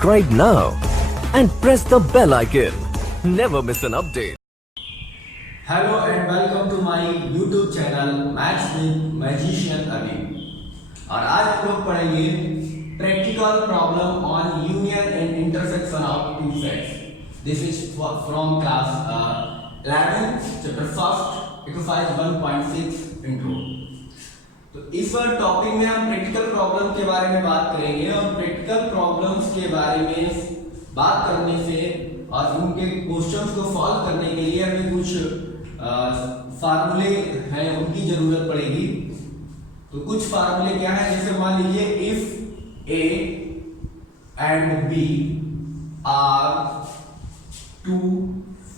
Subscribe now and press the bell icon. Never miss an update. Hello and welcome to my YouTube channel maths with magician Abhi. और आज हम लोग पढ़ेंगे practical problem on union and intersection of two sets. This is from class 11 chapter first exercise 1.6 intro. तो इस topic में हम practical problem के बारे में बात करेंगे और प्रैक्टिकल प्रॉब्लम्स के बारे में बात करने से और उनके क्वेश्चंस को सॉल्व करने के लिए हमें कुछ फार्मूले हैं उनकी जरूरत पड़ेगी। तो कुछ फार्मूले क्या है, जैसे मान लीजिए if A and B are two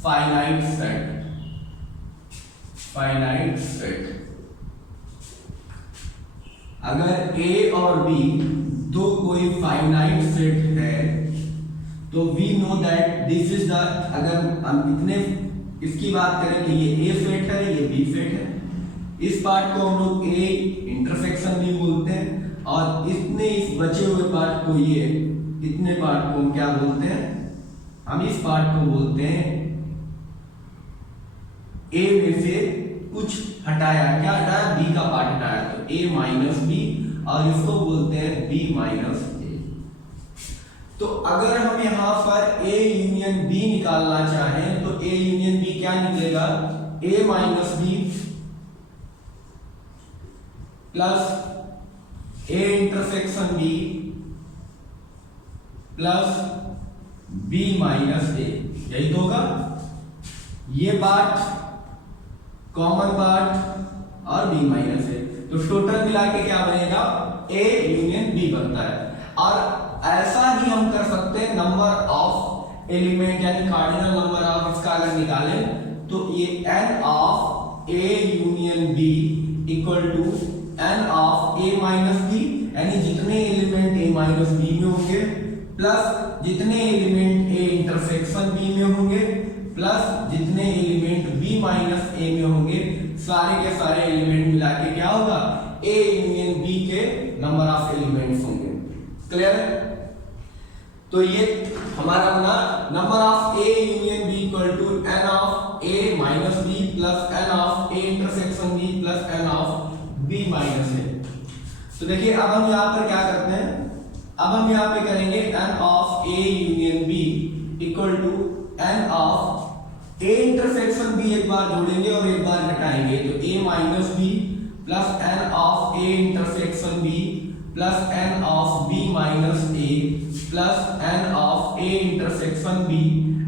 finite set, अगर ए और बी दो कोई फाइनाइट सेट है तो we know that this is the, अगर हम इतने इसकी बात करें कि ये ए सेट है ये बी सेट है, इस पार्ट को हम लोग ए इंटरसेक्शन भी बोलते हैं और इतने इस बचे हुए पार्ट को ये इतने पार्ट को हम क्या बोलते हैं, हम इस पार्ट को बोलते हैं ए में से कुछ हटाया, क्या हटाया, बी का पार्ट हटाया, तो ए माइनस बी और इसको बोलते हैं बी माइनस ए। तो अगर हम यहां पर ए यूनियन बी निकालना चाहें तो ए यूनियन बी क्या निकलेगा, A minus B plus A intersection B plus B minus A, यही तो होगा। ये पार्ट कॉमन पार्ट और बी माइनस ए, तो टोटल मिला के क्या बनेगा, ए यूनियन बी बनता है। और ऐसा ही हम कर सकते हैं नंबर ऑफ एलिमेंट यानी कार्डिनल नंबर ऑफ इसका अगर निकालें तो ये n of a union b equal to n of a minus b, यानी जितने एलिमेंट a माइनस b में होंगे प्लस जितने एलिमेंट a इंटरसेक्शन b में होंगे प्लस जितने एलिमेंट b माइनस a में होंगे, सारे के सारे एलिमेंट मिला के क्या होगा, a यूनियन b के नंबर ऑफ एलिमेंट्स होंगे। क्लियर है? तो ये हमारा बना number of A union B equal to n of A minus B plus N of A intersection B plus N of B minus A. तो देखिए अब हम यहाँ पर क्या करते हैं, अब हम यहाँ पे करेंगे n of A union B equal to n of A intersection B, एक बार जोड़ेंगे और एक बार घटाएंगे, तो A minus B plus N of A intersection B plus N of B minus A plus N of A intersection B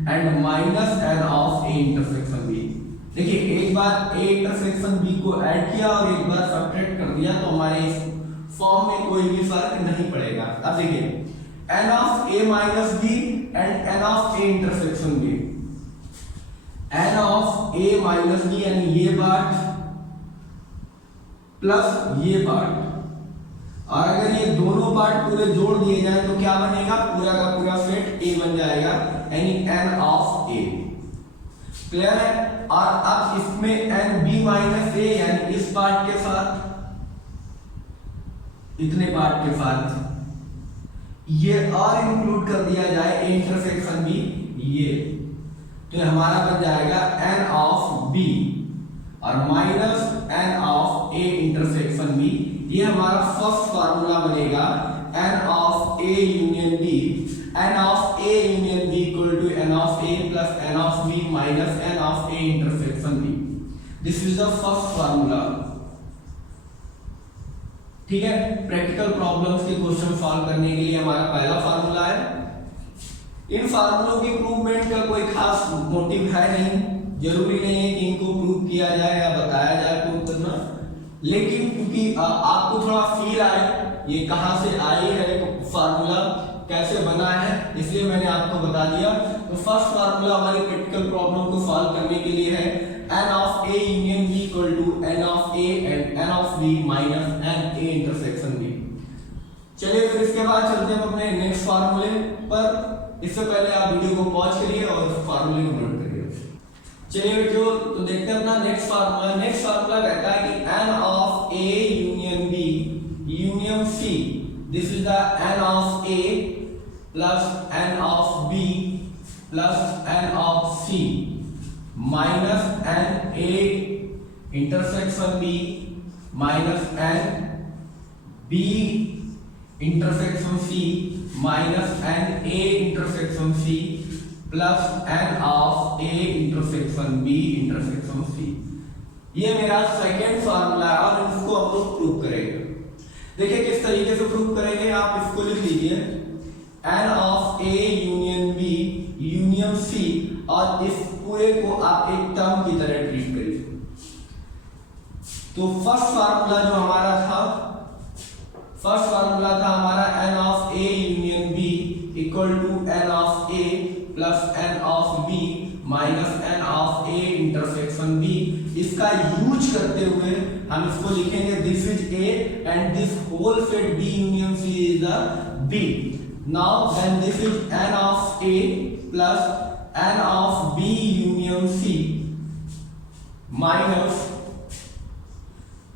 and minus N of A intersection B. देखिए एक बार ए इंटरसेक्शन बी को add किया और एक बार subtract कर दिया तो हमारे इस फॉर्म में कोई भी फर्क नहीं पड़ेगा। अब देखिए N of A minus B and N of A intersection B, N of A minus B यानी ये पार्ट प्लस ये पार्ट, और अगर ये दोनों पार्ट पूरे जोड़ दिए जाए तो क्या बनेगा, पूरा का पूरा सेट ए बन जाएगा, यानी एन ऑफ ए। क्लियर है? और अब इसमें एन बी माइनस ए यानी इस पार्ट के साथ इतने पार्ट के साथ ये और इंक्लूड कर दिया जाए ए इंटरसेक्शन बी, ये तो हमारा बन जाएगा एन ऑफ बी और minus N of A intersection B. ये हमारा फर्स्ट फार्मूला बनेगा n of a union b, n of a union b equal to n of a plus n of b minus n of a intersection b। This is the first formula. ठीक है, practical problems के question solve करने के लिए हमारा पहला formula है। इन फार्मूलों की प्रूवमेंट का कोई खास मोटिव है नहीं, जरूरी नहीं है कि इनको प्रूव किया जाए या बताया जाए प्रूव करना, लेकिन क्योंकि आपको थोड़ा फील आए ये कहां से आई है, फार्मूला कैसे बना है, इसलिए मैंने आपको बता दिया। तो फर्स्ट फार्मूला हमारे प्रैक्टिकल प्रॉब्लम को सॉल्व करने के लिए है n of a union b equal to n of a and n of b minus n a intersection b। चलिए फिर इसके बाद चलते हैं अपने नेक्स्ट फार्मूले पर। इससे पहले आप वीडियो को पॉज करिए और फार्मूले को नोट करिए। चलिए बेटियों तो देखते हैं अपना नेक्स्ट फार्मूला। नेक्स्ट फार्मूला कहता है कि n of a union b union c, this is the n of a plus n of b plus n of c minus n a intersection b minus n b intersection c minus n a intersection c plus n of a intersection b intersection c। ये मेरा second formula है और इसको हम लोग prove करेंगे। देखिए किस तरीके से प्रूव करेंगे, आप इसको लिख लीजिए n of a union b union c और इस पूरे को आप एक टर्म की तरह ट्रीट करिए। तो फर्स्ट फार्मूला जो हमारा था, फर्स्ट फार्मूला था हमारा n of a union b equal to n of a plus n of b minus n of a intersection b। इसका यूज करते हुए हम इसको लिखेंगे this is a and this whole set b union c is the b। Now then this is n of a plus n of b union c minus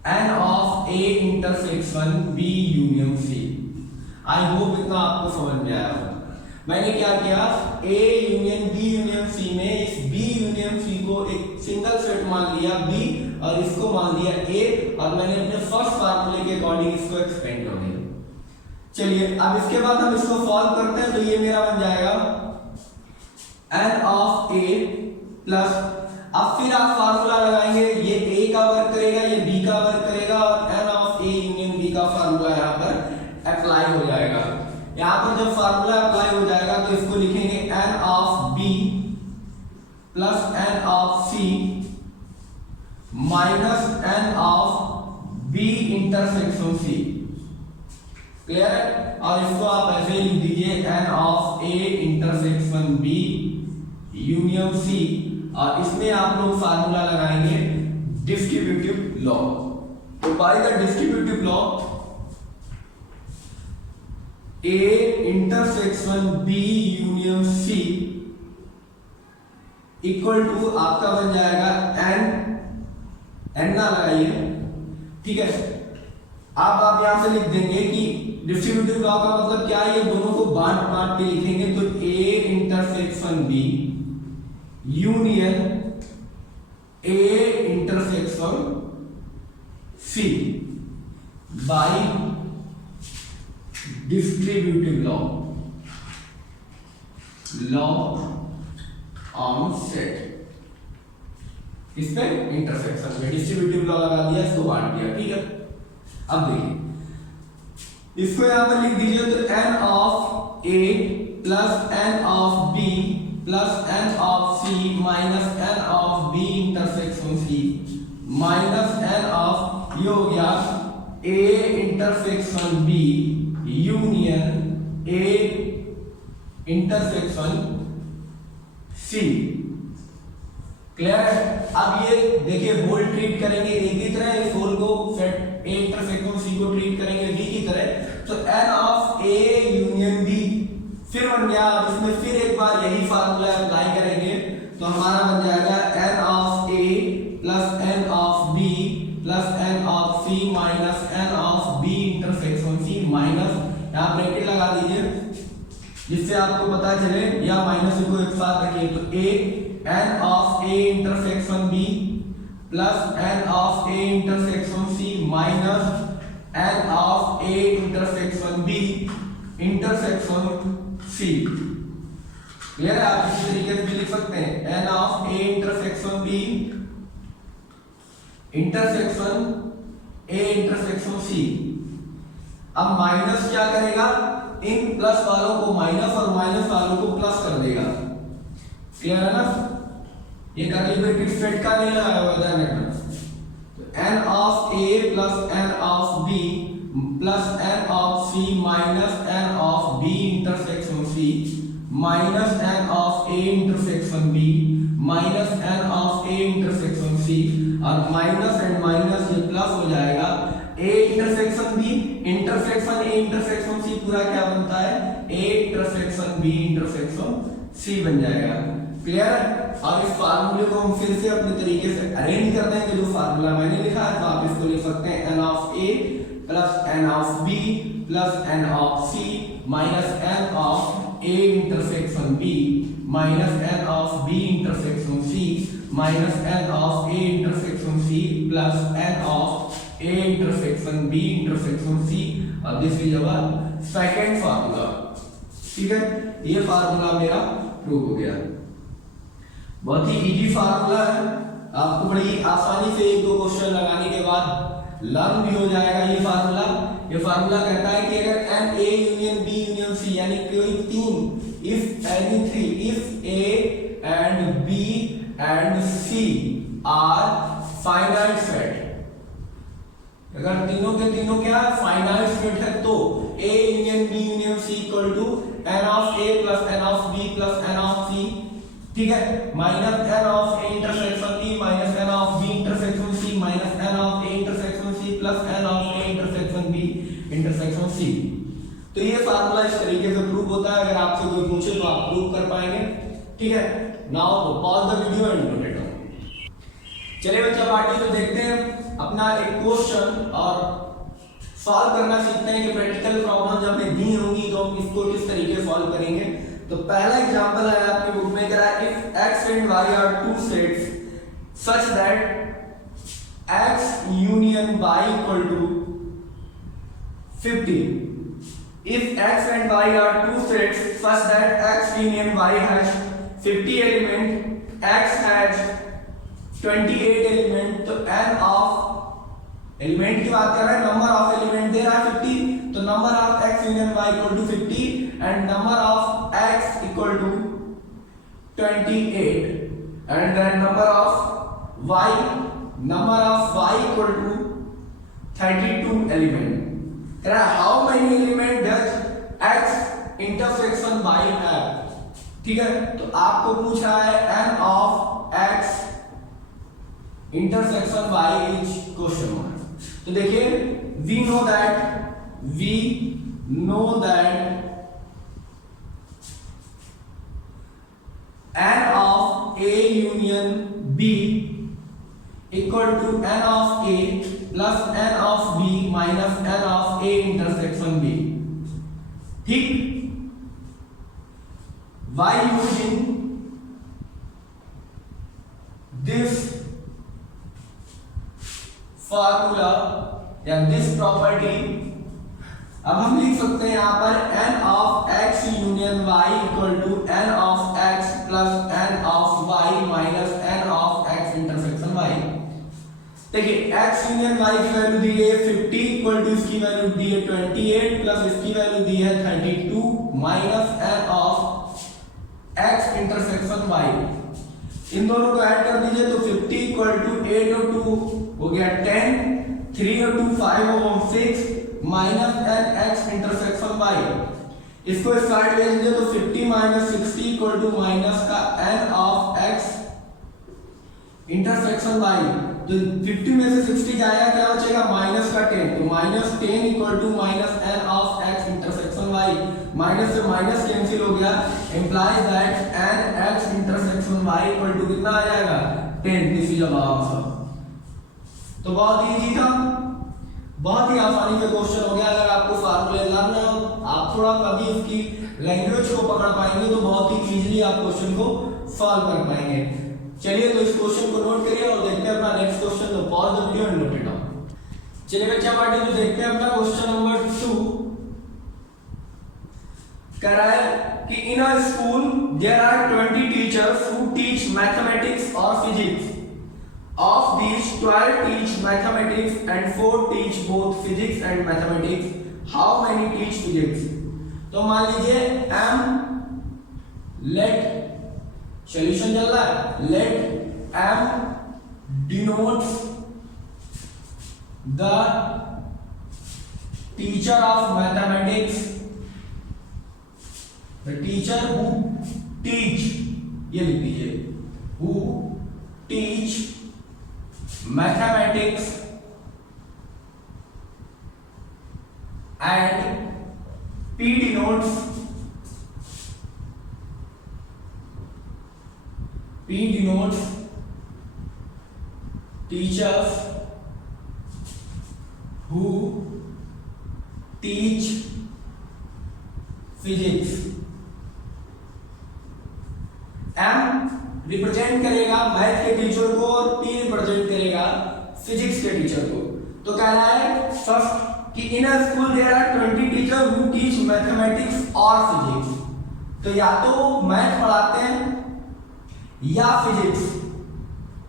n of a intersection b union c। I hope इतना आपको समझ में आया होगा। मैंने क्या किया, a union b union c में इस b यूनियन c को एक सिंगल सेट मान लिया b और इसको मान लिया a और मैंने अपने फर्स्ट फार्मूले के अकॉर्डिंग इसको एक्सपेंड कर दिया। चलिए अब इसके बाद हम इसको सॉल्व करते हैं तो ये मेरा बन जाएगा n ऑफ a प्लस, अब फिर आप फार्मूला लगाएंगे, ये a का वर्क करेगा, ये b का वर्क करेगा और n of a union b का फार्मूला यहाँ पर अप्लाई हो जाएगा। यहाँ पर जब फार्मूला अप्लाई हो जाएगा तो इसको लिखेंगे n of b plus n of c minus n of b intersection c। Clear है? और इसको आप ऐसे लिख दीजिए n of a intersection b union c और इसमें आप लोग फार्मूला लगाएंगे डिस्ट्रीब्यूटिव लॉ। तो by the distributive law a intersection b union c equal to आपका बन जाएगा n ना लगाइए, ठीक है। अब आप यहां से लिख देंगे कि डिस्ट्रीब्यूटिव लॉ का मतलब क्या है, ये दोनों को बांट बांट के लिखेंगे तो a intersection b union a intersection c bye distributive law on set. इस पे इंटरसेक्शन में डिस्ट्रीब्यूटिव लॉ लगा दिया, इसको बांट दिया, ठीक है। अब देखिए इसको यहां पर लिख दीजिए तो n of a plus n of b plus n of c minus n of b intersection c minus n of, ये हो गया a intersection b union a intersection c। Clear है? अब ये देखिए होल ट्रीट करेंगे a की तरह, इस होल को सेट a इंटरसेक्शन c को ट्रीट करेंगे b की तरह, तो n of a union b फिर बन गया। अब इसमें फिर एक बार यही फार्मूला अप्लाई करेंगे तो हमारा बन जाएगा n of a plus n of b plus n of c minus n of b intersection c minus, यहाँ ब्रैकेट लगा दीजिए जिससे आपको पता चले, या माइनस को एक साथ रखिए तो a n of a intersection b plus n of a intersection c minus n of a intersection b intersection c। Clear है? आप इसी तरीके से भी लिख सकते हैं n of a intersection b intersection a intersection c। अब माइनस क्या करेगा, इन प्लस वालों को माइनस और माइनस वालों को प्लस कर देगा। क्लियर है ना? ये करली ब्रैकेट स्ट्रेट का नहीं लगाया हुआ ध्यान रखना। तो n of a plus n of b plus n of c minus n of b intersection c minus n of a intersection b minus n of a intersection c और minus and minus ये plus हो जाएगा a intersection b intersection a intersection c पूरा क्या बनता है, a intersection b intersection c बन जाएगा। क्लियर है? और इस फार्मूले को हम फिर से अपने तरीके से अरेंज कर देंगे जो फार्मूला मैंने लिखा है, तो आप इसको लिख सकते हैं n of a plus n of b plus n of c minus n of A intersection B minus n of B intersection C minus n of A intersection C plus n of A intersection B intersection C और this is our second formula. ठीक है, ये formula मेरा prove हो गया। बहुत ही easy formula है, आपको बड़ी आसानी से एक दो क्वेश्चन लगाने के बाद लर्न भी हो जाएगा ये फार्मूला। ये फार्मूला कहता है कि अगर n A union B union C यानी कोई तीन if any three if A and B and C are finite set, अगर तीनों के तीनों क्या फाइनाइट सेट है तो A union B union C equal to n of A plus N of B plus N of C, ठीक है, minus N of A intersection B minus N of B intersection C minus N of A intersection C plus N of A intersection B intersection C. तो ये formula इस तरीके से prove होता है। अगर आपसे कोई पूछे तो आप प्रूव कर पाएंगे। ठीक है, now pause the video and note it down. चलिए बच्चा पार्टी तो देखते हैं अपना एक क्वेश्चन और सॉल्व करना सीखते हैं कि प्रैक्टिकल प्रॉब्लम जब हमें दी होंगी तो हम इसको किस तरीके से सॉल्व करेंगे। तो पहला एग्जांपल है आपकी बुक में करा है if x and y are two sets such that x union y equal to 50। if x and y are two sets such that x union y has 50 element, x has 28 element, तो n of element की बात कर रहे हैं, number of element दे रहा है 50, तो number of x union y equal to 50 and number of x equal to 28 and then number of y equal to 32 element. How many element does x intersection y have, ठीक है, तो आपको पूछ रहा है n of x intersection y is question mark. तो देखिए we know that n of a union b equal to n of a plus n of b minus n of a intersection b, ठीक। by using this formula या this property, अब हम लिख सकते हैं यहां पर n of x union y equal to n of x plus n of y minus n of x intersection y। देखिए x यूनियन y की वैल्यू दी है 50 इक्वल टू इसकी वैल्यू दी है 28 प्लस इसकी वैल्यू दी है 32 minus n of x intersection y। इन दोनों को ऐड कर दीजिए तो 50 इक्वल टू 8 और 2 हो गया 10, 3 और 2 5 और 6 minus n x intersection y। इसको इस साइड भेज दीजिए तो 50 माइनस 60 इक्वल टू माइनस का n of x intersection y। तो 50 में से 60 जाएगा क्या बचेगा माइनस का 10, तो minus 10 equal to minus n of x intersection y। Minus से माइनस कैंसिल हो गया, implies that n x intersection y equal to कितना आ जाएगा 10। This is our answer. तो बहुत इजी था, बहुत ही आसानी से क्वेश्चन हो गया। अगर आपको फार्मूले लर्न है, आप थोड़ा कभी उसकी लैंग्वेज को पकड़ पाएंगे तो बहुत ही इजीली आप क्वेश्चन को सॉल्व कर पाएंगे। चलिए तो इस क्वेश्चन को नोट करिए और देखते हैं अपना नेक्स्ट क्वेश्चन। तो pause the video and note it down. चलिए बच्चा पार्टी तो देखते हैं अपना क्वेश्चन नंबर 2। कह रहा है कि in a school there are 20 teachers who teach mathematics और physics. Of these 12 teach mathematics and 4 teach both physics and mathematics. How many teach physics? तो मान लीजिए m let solution चल रहा है, let m denotes the teacher of mathematics, the teacher who teach, ये लिख दीजिए, who teach mathematics and P denotes teachers who teach physics। M represent करेगा मैथ के टीचर को और P रिप्रेजेंट करेगा फिजिक्स के टीचर को। तो कह रहा है फर्स्ट कि in a school there are 20 teacher who teach mathematics और फिजिक्स। तो या तो मैथ पढ़ाते हैं या फिजिक्स,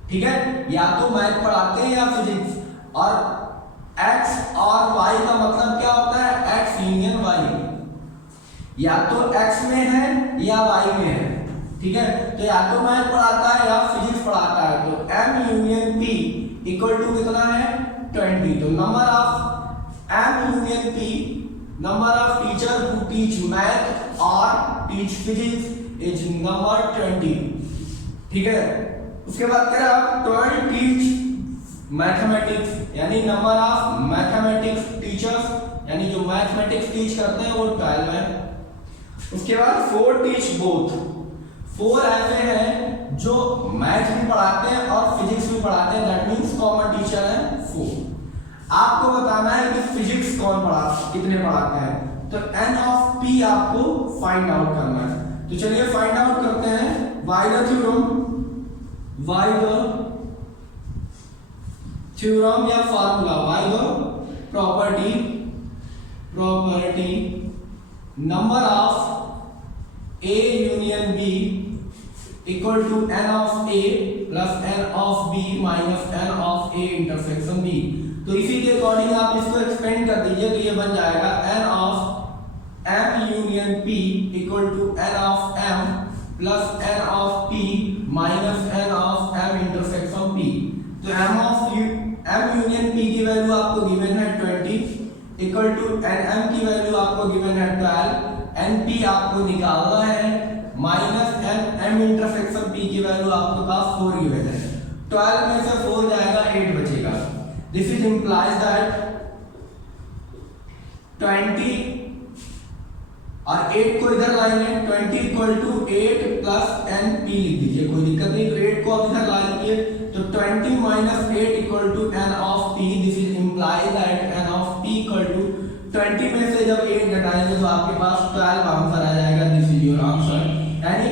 ठीक है, या तो मैथ पढ़ाते हैं या फिजिक्स। और x और y का मतलब क्या होता है, x यूनियन y, या तो x में है या y में है, ठीक है। तो या तो मैथ पढ़ाता है या फिजिक्स पढ़ाता है। तो m union p equal to कितना है, 20। तो number of m union p, number of teacher who teach math और टीच फिजिक्स इज नंबर 20, ठीक है। उसके बाद कह रहा है 12 टीच मैथमेटिक्स, यानी नंबर ऑफ मैथमेटिक्स टीचर्स, यानी जो मैथमेटिक्स टीच करते हैं वो 12 है। उसके बाद 4 टीच बोथ, 4 ऐसे हैं जो मैथ भी पढ़ाते हैं और फिजिक्स भी पढ़ाते हैं, दैट मींस कॉमन टीचर है 4। आपको बताना है कि फिजिक्स कितने पढ़ाते हैं। तो n ऑफ p आपको फाइंड आउट करना है। तो चलिए फाइंड आउट करते हैं। वाई द थ्योरम या formula, why the property number of A union B equal to n of A plus n of B minus n of A intersection B। तो इसी के अकॉर्डिंग आप इसको एक्सपेंड कर दीजिए, तो ये बन जाएगा n of M union P equal to n of M plus n of P minus n of M intersection P। तो M यूनियन P की वैल्यू आपको गिवन है 20 इक्वल टू NM की वैल्यू आपको गिवन है 12, NP आपको निकालना है माइनस M इंटरसेक्शन P की वैल्यू आपके पास 4 गिवन है। 12 में से 4 जाएगा 8 बचेगा। दिस इज इंप्लाइज दैट 20 और 8 को इधर लाएंगे, 20 इक्वल टू 8 प्लस NP लिख दीजिए, कोई दिक्कत नहीं। तो 8 को अब इधर ला लीजिए, तो 20 minus 8 equal to n of P। This is implies that n of P equal to 20 में से जब 8 घटाएंगे तो आपके पास 12 आंसर आ जाएगा। This is your answer. यानी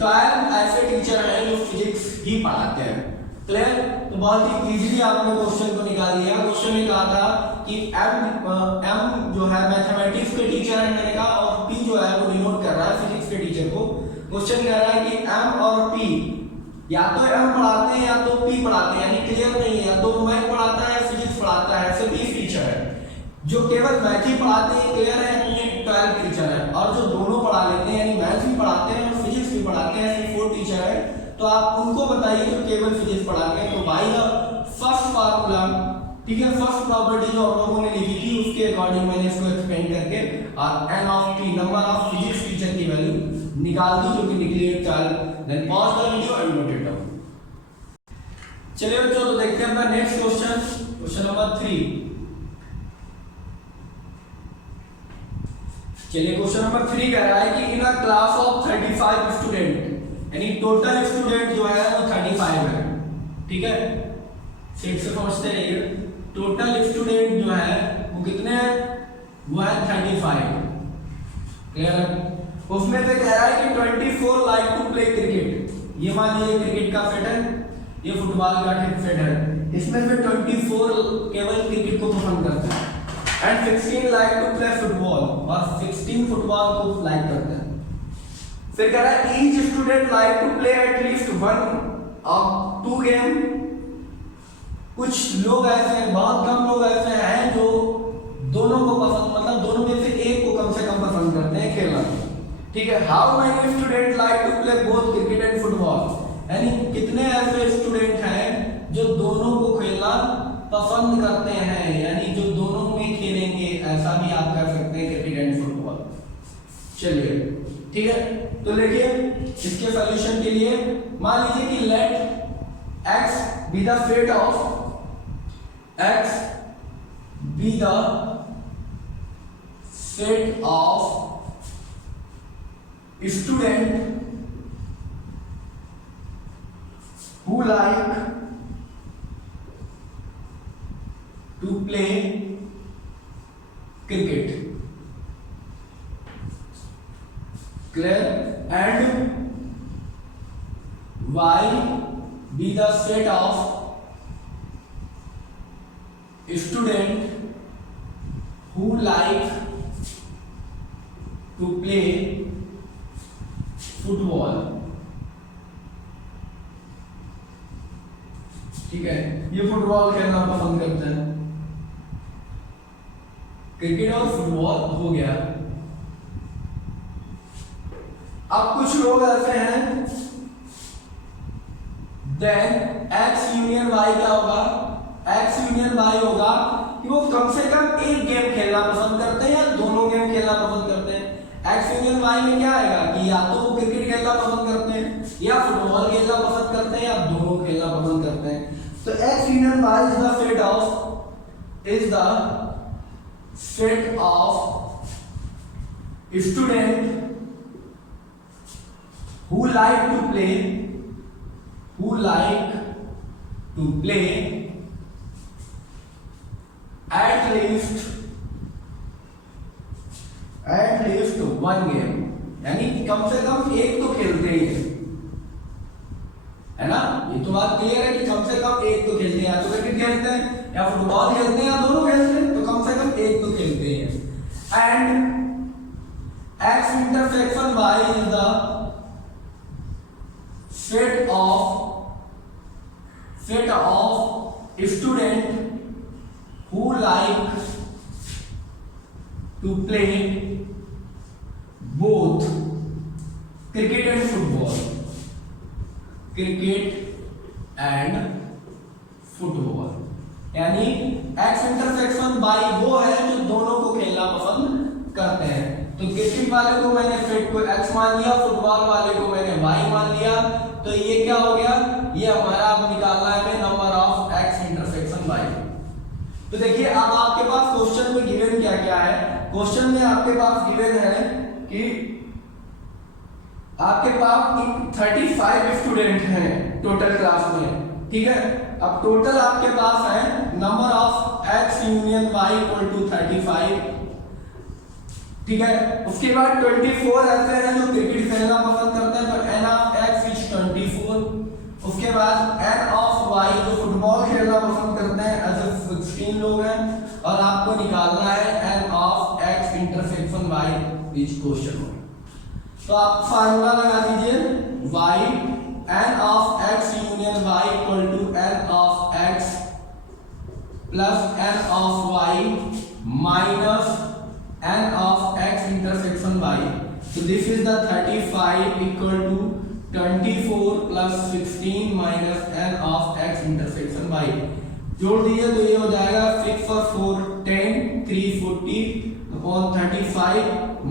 12 ऐसे टीचर हैं जो फिजिक्स ही पढ़ाते हैं। क्लियर? तो बहुत ही इजीली आपने क्वेश्चन को निकाल लिया। क्वेश्चन में कहा था कि M जो है मैथमेटिक्स के टीचर है मैंने कहा, और P जो है वो डिनोट कर रहा है फिजिक्स के टीचर को। क्वेश्चन कह रहा है कि M और P या तो M पढ़ाते हैं या तो P पढ़ाते हैं, यानी क्लियर नहीं है, या तो मैथ पढ़ाता है या फिजिक्स पढ़ाता है। ऐसे 20 टीचर है। जो केवल मैथ ही पढ़ाते हैं क्लियर है, ये 12 टीचर है। और जो दोनों पढ़ा लेते हैं, यानी मैथ भी पढ़ाते हैं और फिजिक्स भी पढ़ाते हैं, ऐसे 4 टीचर है। तो आप उनको बताइए जो केवल फिजिक्स पढ़ाते हैं। तो बाई द फर्स्ट फार्मूला, ठीक है, फर्स्ट प्रॉपर्टी जो हम लोगों ने लिखी थी उसके अकॉर्डिंग मैंने इसको एक्सपेंड करके और n of P number of physics teacher की वैल्यू निकाल दी, जो कि निकली 12। Then pause the video and note it down. चलिए बच्चों, तो देखते हैं अपना नेक्स्ट क्वेश्चन, क्वेश्चन नंबर 3। चलिए क्वेश्चन नंबर 3 कह रहा है कि in a class of 35 student, यानी टोटल स्टूडेंट जो है वो 35 है, ठीक है, सेट से समझते रहिए। टोटल स्टूडेंट जो है वो कितने हैं, वो है 35। क्लियर है? उसमें से कह रहा है कि 24 लाइक टू प्ले क्रिकेट। ये मान लीजिए क्रिकेट का सेट है, ये फुटबॉल का सेट है। इसमें से 24 केवल क्रिकेट को पसंद करते हैं and 16 like to play football, और 16 फुटबॉल को लाइक करते हैं। फिर कह रहा है each student like to play at least 1 और 2 गेम। कुछ लोग ऐसे हैं, बहुत कम लोग ऐसे हैं जो दोनों को पसंद, मतलब दोनों में से एक को कम से कम पसंद करते हैं खेलना, ठीक है। How many student like to play both cricket and football, यानी कितने ऐसे स्टूडेंट हैं जो दोनों को खेलना पसंद करते हैं, यानी जो दोनों में खेलेंगे, ऐसा भी आप कर सकते हैं क्रिकेट एंड फुटबॉल। चलिए ठीक है, तो देखिए इसके सॉल्यूशन के लिए मान लीजिए कि let x be the set of x be the set of student who like to play cricket, clear, and Y be the set of student who like to play football. ठीक है, ये football खेलना पसंद करते हैं। Cricket और football हो गया। अब कुछ लोग ऐसे हैं, देन एक्स यूनियन वाई क्या होगा? एक्स यूनियन वाई होगा कि वो कम से कम एक गेम खेलना पसंद करते हैं या दोनों गेम खेलना पसंद करते हैं। एक्स यूनियन वाई में क्या आएगा कि या तो वो क्रिकेट खेलना पसंद करते हैं या फुटबॉल खेलना पसंद करते हैं या दोनों खेलना पसंद करते हैं। तो X union Y is the set of student who like to play at least one game, यानी कम से कम एक तो खेलते ही है ना। ये तो बात क्लियर है कि कम से कम एक तो खेलते हैं, या तो क्रिकेट खेलते हैं या फुटबॉल खेलते हैं या दोनों खेलते हैं, तो कम से कम एक तो खेलते हैं। And X intersection Y is the set of student who like to play both cricket and football, यानी एक्स इंटरसेक्शन बाई वो है जो दोनों को खेलना पसंद करते हैं। तो क्रिकेट वाले को मैंने फिट को एक्स मान लिया, फुटबॉल वाले को मैंने वाई मान लिया, तो ये क्या हो गया? ये हमारा अब निकालना है number of X intersection Y. तो देखिए अब आपके पास क्वेश्चन में गिवन क्या क्या है। क्वेश्चन में आपके पास गिवन है कि आपके पास 35 स्टूडेंट हैं टोटल क्लास में, ठीक है। अब टोटल आपके पास है number of X union Y equal to 35, ठीक है। उसके बाद 24 ऐसे हैं जो क्रिकेट खेलना पसंद करते हैं, तो n ऑफ x इज 24। उसके बाद n ऑफ y जो फुटबॉल खेलना पसंद करते हैं, ऐसे 16 लोग हैं, और आपको निकालना है n of x intersection y is question. तो आप फार्मूला लगा दीजिए, y n of x union y equal to n of x plus n of y minus n of x intersection y. So this is the 35 equal to 24 plus 16 minus n of x intersection y. जोड़ दीजिए तो ये हो जाएगा 6 और 4 10 340 upon 35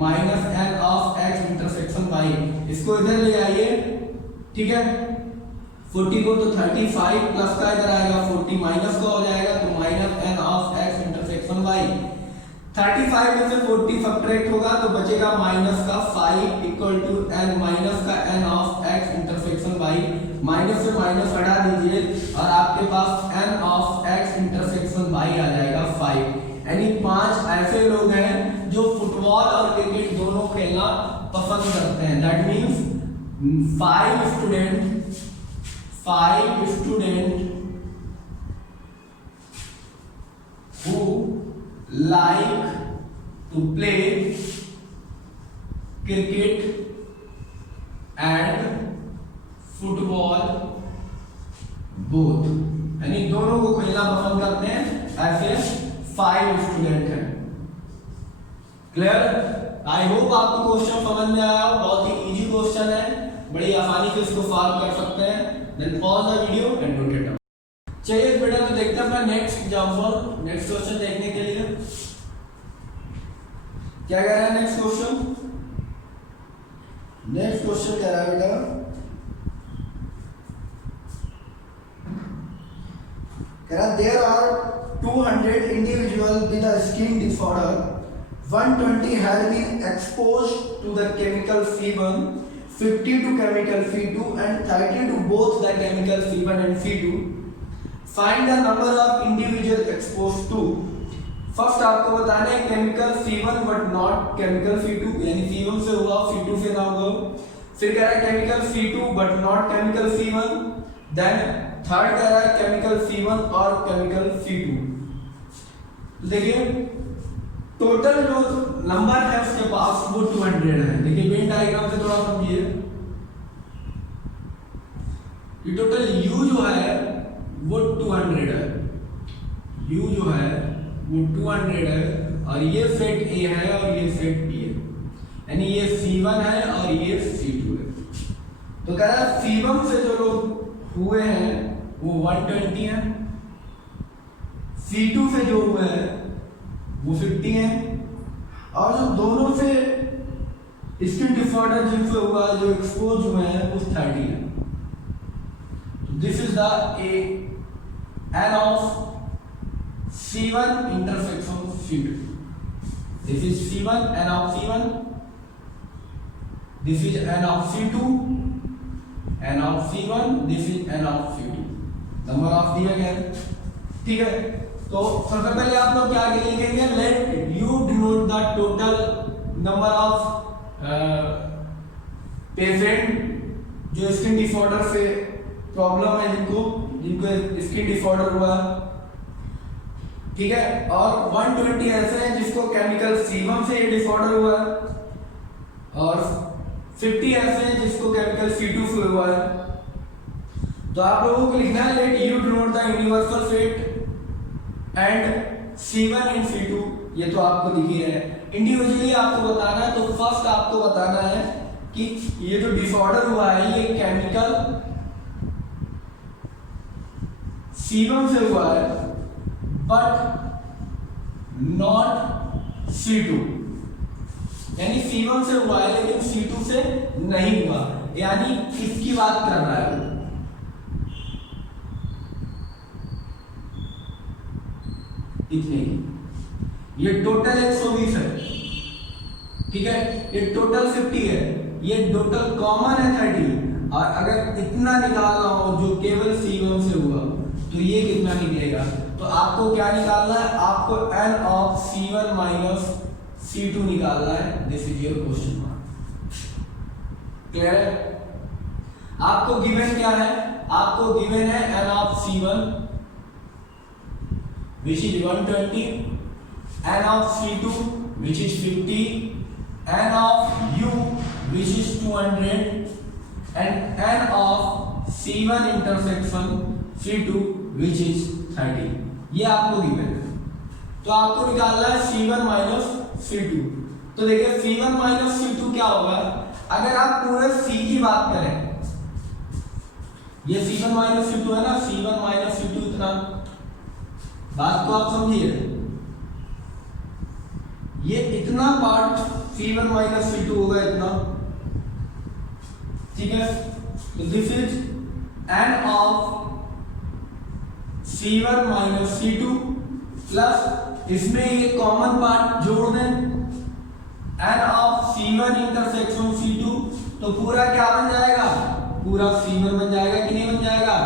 minus n of x intersection y। इसको इधर ले आइए, ठीक है। 40 को तो 35 प्लस का इधर आएगा, 40 माइनस का हो जाएगा, तो minus n of x intersection y। 35 में से 40 सब्ट्रैक्ट होगा तो बचेगा माइनस का 5 इक्वल टू n माइनस का n of x intersection y। Minus से माइनस हटा दीजिए और आपके पास n of x intersection y आ जाएगा 5। यानी 5 ऐसे लोग हैं जो फुटबॉल और क्रिकेट दोनों खेलना पसंद करते हैं। That means 5 student who like to play cricket and football both, यानी दोनों को खेलना पसंद करते हैं, ऐसे 5 स्टूडेंट हैं। क्लियर? आई होप आपको क्वेश्चन समझ में आया हो। बहुत ही इजी क्वेश्चन है, बड़ी आसानी से इसको सॉल्व कर सकते हैं। Then pause the video and note it down. चलिए बेटा तो देखते हैं अपना नेक्स्ट एग्जांपल, नेक्स्ट क्वेश्चन देखने के लिए क्या कह रहा है नेक्स्ट क्वेश्चन। नेक्स्ट क्वेश्चन कह रहा है बेटा, कह रहा there are 200 individual with a skin disorder, 120 have been exposed to the chemical C1, 50 to chemical C2 and 30 to both the chemical C1 and C2. Find the number of individual exposed to. First आपको बताना है chemical C1 but not chemical C2, यानी C1 से हुआ C2 से ना हुआ। फिर कह रहा है chemical C2 but not chemical C1, then third कह रहा है केमिकल C1 और केमिकल C2। तो देखिए टोटल जो नंबर है उसके पास वो 200 है। देखिए वेन डायग्राम से थोड़ा समझिए, ये टोटल U जो है वो 200 है, U जो है वो 200 है, और ये सेट A है और ये सेट B है, यानी ये C1 है और ये C2 है। तो कह रहा है C1 से जो लोग हुए हैं वो 120 है, C2 से जो हुए हैं वो 50 है, और जो दोनों से स्किन डिसऑर्डर जिनसे हुआ जो एक्सपोज हुए हैं वो 30 है। This is the N of C1 intersection C2. This is C1, N of C1. This is N of C2, N of C1. This is N of C2. Number of दिया गया है, ठीक है। तो सबसे पहले आप लोग क्या लिखेंगे, late U denote the total number of patient जो स्किन डिसऑर्डर से प्रॉब्लम है, जिनको स्किन डिसऑर्डर हुआ, ठीक है। और 120 ऐसे हैं जिसको केमिकल C1 से ये डिसऑर्डर हुआ है, और 50 ऐसे हैं जिसको केमिकल C2 से हुआ है। तो आप लोगों को लिखना है let U denote the universal set and C1 and C2, ये तो आपको दिख ही है। इंडिविजुअली आपको बताना है, तो फर्स्ट आपको बताना है कि ये जो डिसऑर्डर हुआ है ये केमिकल C1 से हुआ है बट नॉट C2, यानी C1 से हुआ है लेकिन C2 से नहीं हुआ, यानी इसकी बात कर रहा है। इतने की ये टोटल 120 है, ठीक है, ये टोटल 50 है, ये टोटल कॉमन है 30, और अगर इतना निकालना हो जो केवल C1 से हुआ तो ये कितना निकलेगा। तो आपको क्या निकालना है, आपको N of C1 minus C2 निकालना है। This is your question mark, clear है। आपको गिवन क्या है, आपको गिवन है N of C1 which is 120, N of C2 which is 50, N of U which is 200, and N of C1 intersection C2 which is 30। ये आपको given है, तो आपको निकालना है C1 minus C2। तो देखिए C1 minus C2 क्या होगा, अगर आप पूरे C की बात करें, ये C1 minus C2 है ना, C1 minus C2 इतना, बात को आप समझिए, ये इतना पार्ट C1 minus C2 होगा इतना, ठीक है। तो this is N of C1 minus C2 plus इसमें ये कॉमन पार्ट जोड़ दें N of C1 intersection C2, तो पूरा क्या बन जाएगा, पूरा C1 बन जाएगा कि नहीं बन जाएगा।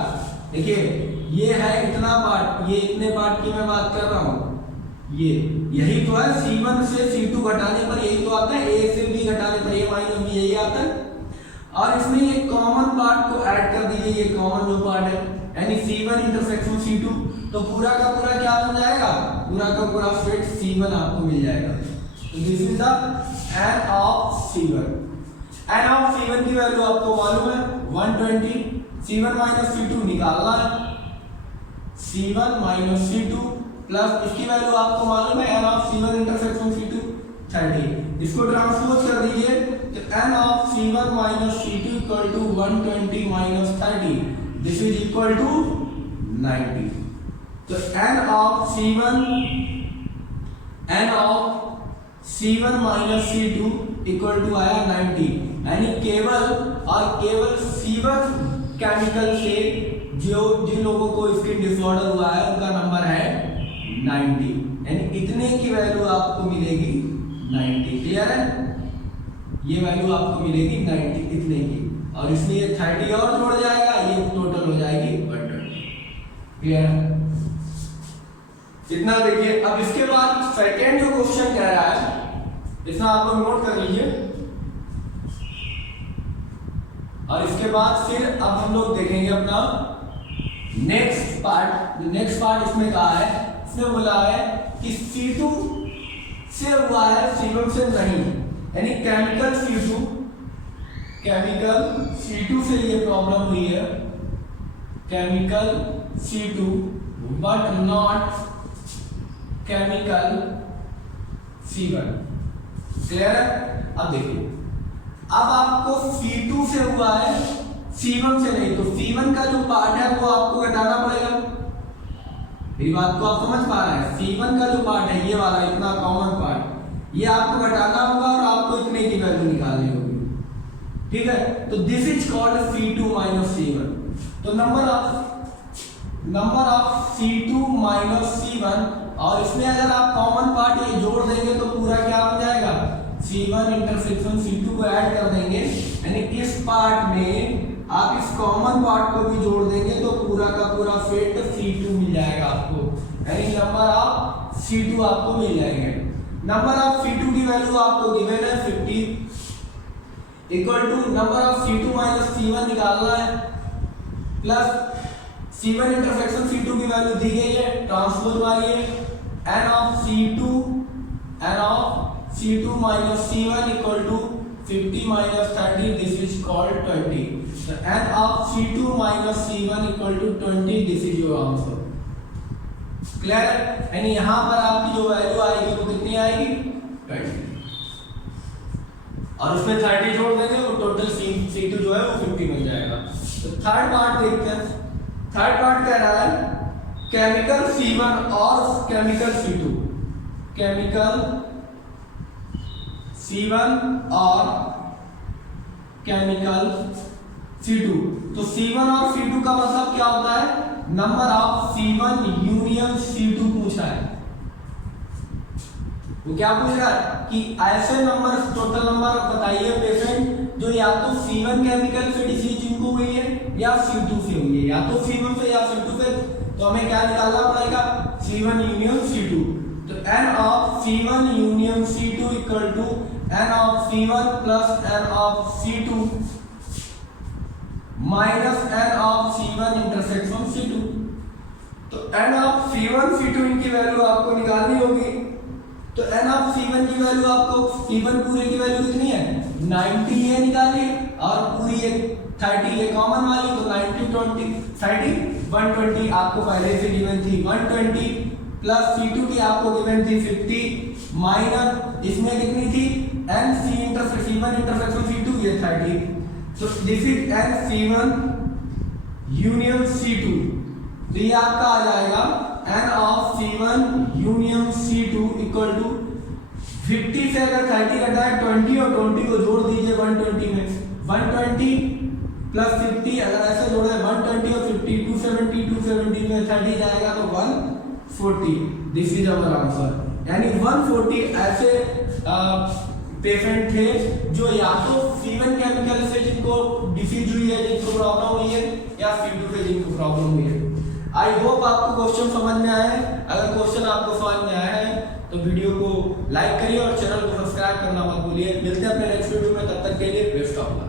देखिए ये है इतना पार्ट, ये इतने पार्ट की मैं बात कर रहा हूं, ये यही तो है C1 से C2 घटाने पर यही तो आता है, A से B घटाने पर A माइनस B यही आता है, और इसमें ये कॉमन पार्ट को ऐड कर दीजिए, ये कॉमन जो पार्ट है यानी C1 इंटरसेक्शन C2, तो पूरा का पूरा क्या बन जाएगा, पूरा का पूरा सेट C1 आपको मिल जाएगा। तो this is the N of C1। N of C1 की वैल्यू आपको मालूम है 120, C1 minus C2 निकालना है, C1 minus C2 प्लस इसकी वैल्यू आपको मालूम है N of C1 intersection C2 30। इसको ट्रांसपोज कर दीजिए, तो N of C1 minus C2 equal to 120 minus 30, this is equal to 90। तो N of C1 minus C2 equal to आया 90, यानी केवल और केवल C1 केमिकल से जो जिन लोगों को स्किन डिसऑर्डर हुआ है उनका नंबर है 90, यानी इतने की वैल्यू आपको मिलेगी 90, क्लियर है। ये वैल्यू आपको मिलेगी 90 इतने की, और इसलिए 30 और जोड़ जाएगा, ये टोटल हो जाएगी 120, क्लियर है। इतना देखिए। अब इसके बाद सेकेंड जो क्वेश्चन कह रहा है, इसमें आप लोग नोट कर लीजिए, और इसके बाद फिर अब हम लोग देखेंगे अपना नेक्स्ट पार्ट इसमें कहा है, इसमें बोला है कि C2 से हुआ है C1 से नहीं, यानी केमिकल C2 से ये प्रॉब्लम हुई है, chemical C2 but not chemical C1। Clear है? अब देखिए, अब आपको C2 से हुआ है C1 से नहीं, तो C1 का जो पार्ट है वो आपको घटाना पड़ेगा। मेरी बात को आप समझ पा रहे हैं? C1 का जो पार्ट है ये वाला इतना कॉमन पार्ट, ये आपको घटाना होगा और आपको इतने की वैल्यू निकालनी होगी। ठीक है, तो this is called C2 minus C1। तो number of C2 minus C1, और इसमें अगर आप कॉमन पार्ट ये जोड़ देंगे तो पूरा क्या हो जाएगा, C1 इंटरसेक्शन C2 को ऐड कर देंगे, यानी इस पार्ट में आप इस कॉमन पार्ट को भी जोड़ देंगे तो पूरा का पूरा सेट C2 मिल जाएगा आपको, यानी नंबर ऑफ C2 आपको मिल जाएंगे। नंबर ऑफ C2 की वैल्यू आपको गिवन है 50 equal to number of C2 minus C1 निकालना है, प्लस C1 इंटरसेक्शन C2 की वैल्यू दी गई है, ट्रांसपोज वाली है, n of C2 minus C1 equal to 50 minus 30, this is called 20। So n of C2 minus C1 equal to 20, this is your answer। Clear है? यानी यहाँ पर आपकी जो वैल्यू आएगी वो कितनी आएगी, 20, और उसमें 30 जोड़ देंगे वो टोटल C2 जो है वो 50 मिल जाएगा। तो थर्ड पार्ट देखते हैं। थर्ड पार्ट कह रहा है केमिकल C1 और केमिकल C2, केमिकल C1 और केमिकल C2। तो C1 और C2 का मतलब क्या होता है, number of C1 union C2 पूछा है। वो क्या पूछ रहा है कि ऐसे नंबर, टोटल नंबर बताइए पेशेंट जो या तो C1 केमिकल से डिसीज जिनको हुई है या C2 से हुई है, या तो C1 से या C2 से। तो हमें क्या निकालना पड़ेगा, C1 यूनियन C2। तो n of C1 union C2 equal to n of C1 plus n of C2 minus n of C1 intersection C2। तो n ऑफ C1 C2 इनकी वैल्यू आपको निकालनी होगी। तो n ऑफ C1 की value आपको, C1 पूरे की वैल्यू कितनी है 90, ये निकालिए, और पूरी ये 30 ये कॉमन वाली, तो 90 20 30 120 आपको पहले से गिवन थी 120, प्लस C2 की आपको गिवन थी 50, माइनस इसमें कितनी थी n C1 इंटरसेक्शन C2 ये 30। So this is n C1 union C2। तो ये आपका आ जाएगा n of C1 union C2 equal to 50 से अगर 30 घटाए 20 और 20 को जोड़ दीजिए 120 में, 120 प्लस 50 अगर ऐसे जोड़े 120 और 50 270 में 30 जाएगा तो 140, दिस इज अवर आंसर। यानी 140 ऐसे पेशेंट थे जो या तो C1 केमिकल से जिनको डिसीज हुई है, जिनको प्रॉब्लम हुई है, या C2 से जिनको प्रॉब्लम हुई है। आई होप आपको क्वेश्चन समझ में आया है। अगर क्वेश्चन आपको समझ में आया है तो वीडियो को लाइक करिए और चैनल को सब्सक्राइब करना मत भूलिए। मिलते हैं अपने नेक्स्ट वीडियो में, तब तक के लिए बेस्ट ऑफ लक।